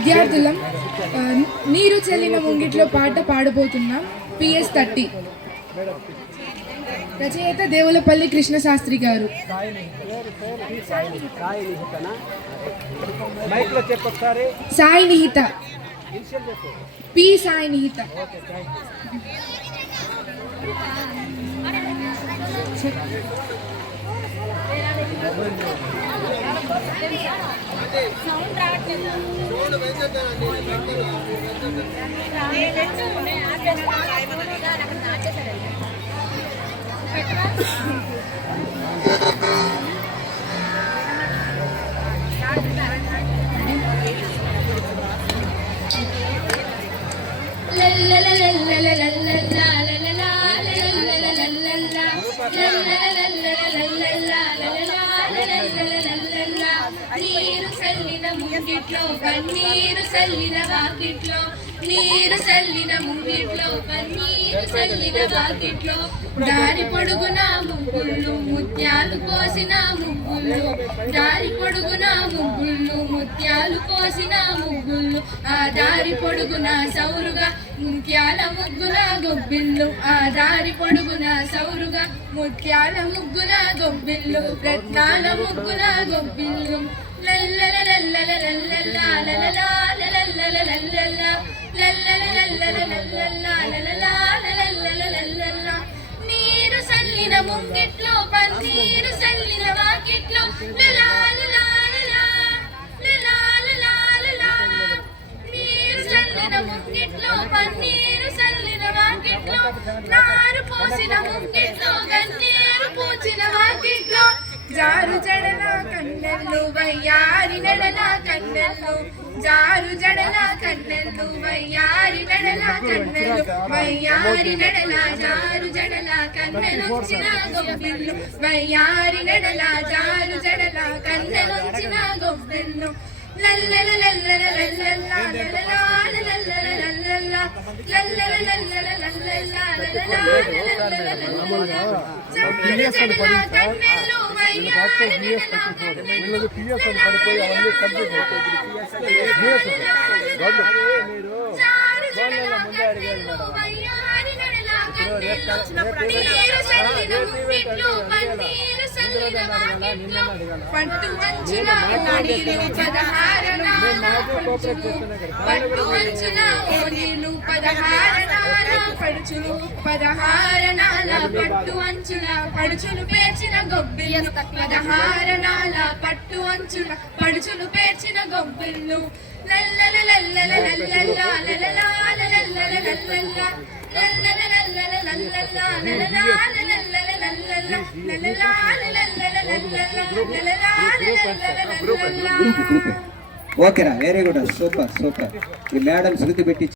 విద్యార్థులం నీరు చెల్లిన ముంగిట్లో పాట పాడబోతున్నాం. PS 30 రచయిత దేవులపల్లి కృష్ణశాస్త్రి గారు. సాయి నిహిత, పి సాయి నిహిత. నీరు చల్లిన ముంగిట్లో కన్నీరు చల్లిన వాకిట్లో, నీరు చల్లిన ముంగిట్లో కన్నీరు చల్లిన వాకిట్లో, దారి పొడుగున ముగ్గుళ్ళు ముత్యాలు కోసిన ముగ్గుళ్ళు, దారి పొడుగున ముగ్గుళ్ళు ముత్యాలు కోసిన ముగ్గుళ్ళు, ఆ దారి పొడుగున సౌరుగా ముత్యాల ముగ్గుల గొబ్బిళ్ళు, ఆ దారి పొడుగున సౌరుగా ముత్యాల ముగ్గుల గొబ్బిళ్ళు, రత్నాల ముగ్గుల గొబ్బిళ్ళు. నీరు చల్లిన ముంగిట్లో పన్నీరు చల్లిన వాకిట్లో, నీరు చల్లిన ముంగిట్లో పన్నీరు చల్లిన వాకిట్లో, నారు పోసిన ముంగిట్లో గన్నేరు పూచిన వాకిట్లో, జారు జడల కన్నెల్లు వయ్యారి నడల కన్నెల్లు, జారు జడల కన్నెల్లు వయ్యారి నడల కన్నెలు, వయ్యారి నడల జారు జడల కన్నెలొచ్చిన గొబ్బిళ్ళు, వయ్యారి నడల జారు జడల కన్నెలొచ్చిన గొబ్బిళ్ళు. పట్టు అంచుల ఓణీలు 16 పడుచులు, పట్టు అంచుల ఓణీలు 16 పడుచులు, 16 పట్టు అంచుల పడుచులు పేర్చిన గొబ్బిళ్ళు, 16 పట్టు అంచుల పడుచులు పేర్చిన గొబ్బిళ్ళు. ఓకేరా, వెరీ గుడ్, సూపర్ సూపర్. ఈ మేడం శృతి పెట్టి